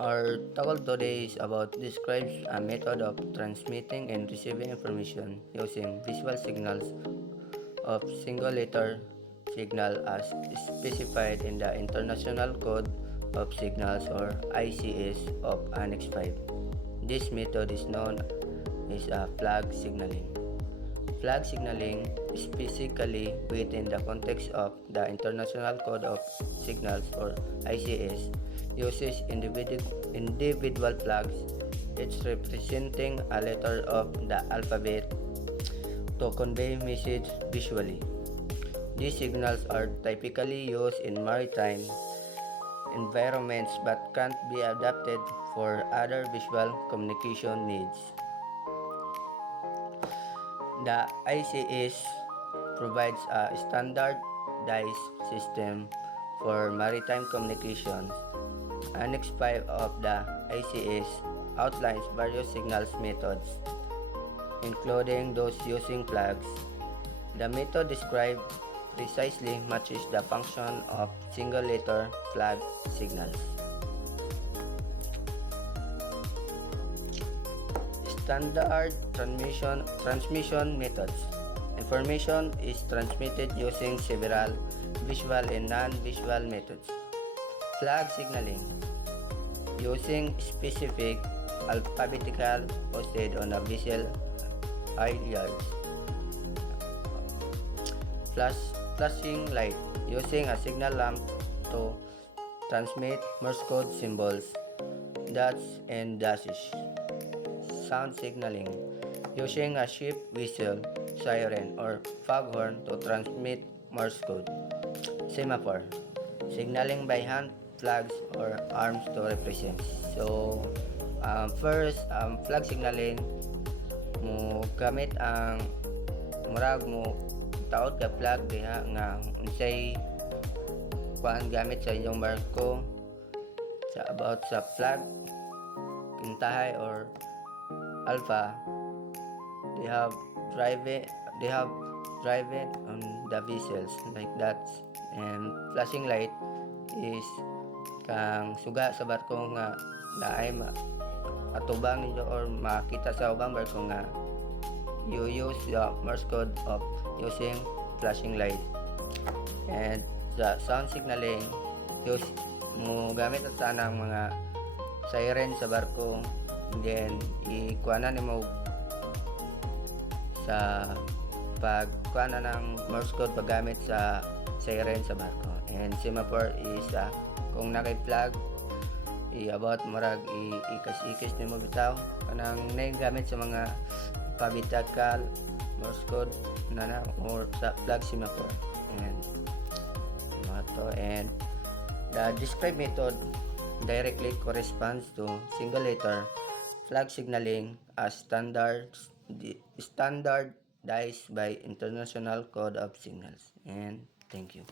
Our talk today is about describes a method of transmitting and receiving information using visual signals of single letter signal as specified in the International Code of Signals or ICS of Annex 5. This method is known as flag signaling. Flag signaling is basically within the context of the International Code of Signals or ICS uses individual flags, each representing a letter of the alphabet to convey message visually. These signals are typically used in maritime environments but can't be adapted for other visual communication needs. The ICS provides a standardized system for maritime communications. Annex 5 of the ICS outlines various signals methods, including those using flags. The method described precisely matches the function of single-letter flag signals. Standard transmission methods. Information is transmitted using several visual and non-visual methods. Flag signaling using specific alphabetical posted on a visual hills. Flashing light using a signal lamp to transmit Morse code symbols, dots and dashes. Sound signaling using a ship whistle, siren, or foghorn to transmit Morse code. Semaphore signaling by hand, flags, or arms to represent. So, first, flag signaling mo gamit ang murag mo taod ka flag diha nga unsay kuan gamit sa inyong barko sa about sa flag kintahay or alpha. They have driven on the vessels like that, and flashing light is kang suga sa barko nga naay atubang ninyo or makita sa ubang barko nga you use the Morse code of using flashing light. And sa sound signaling use mo gamit at sana ang mga siren sa barko, then ikuana nimo sa pagkuana ng Morse code paggamit sa siren sa barko. And semaphore is kung naka-flag about marag ikas-ikas nimo bitaw kanang gamit sa mga alphabetical Morse code na or sa flag semaphore. And the described method directly corresponds to single letter flag signaling as standardized by International Code of Signals. And thank you.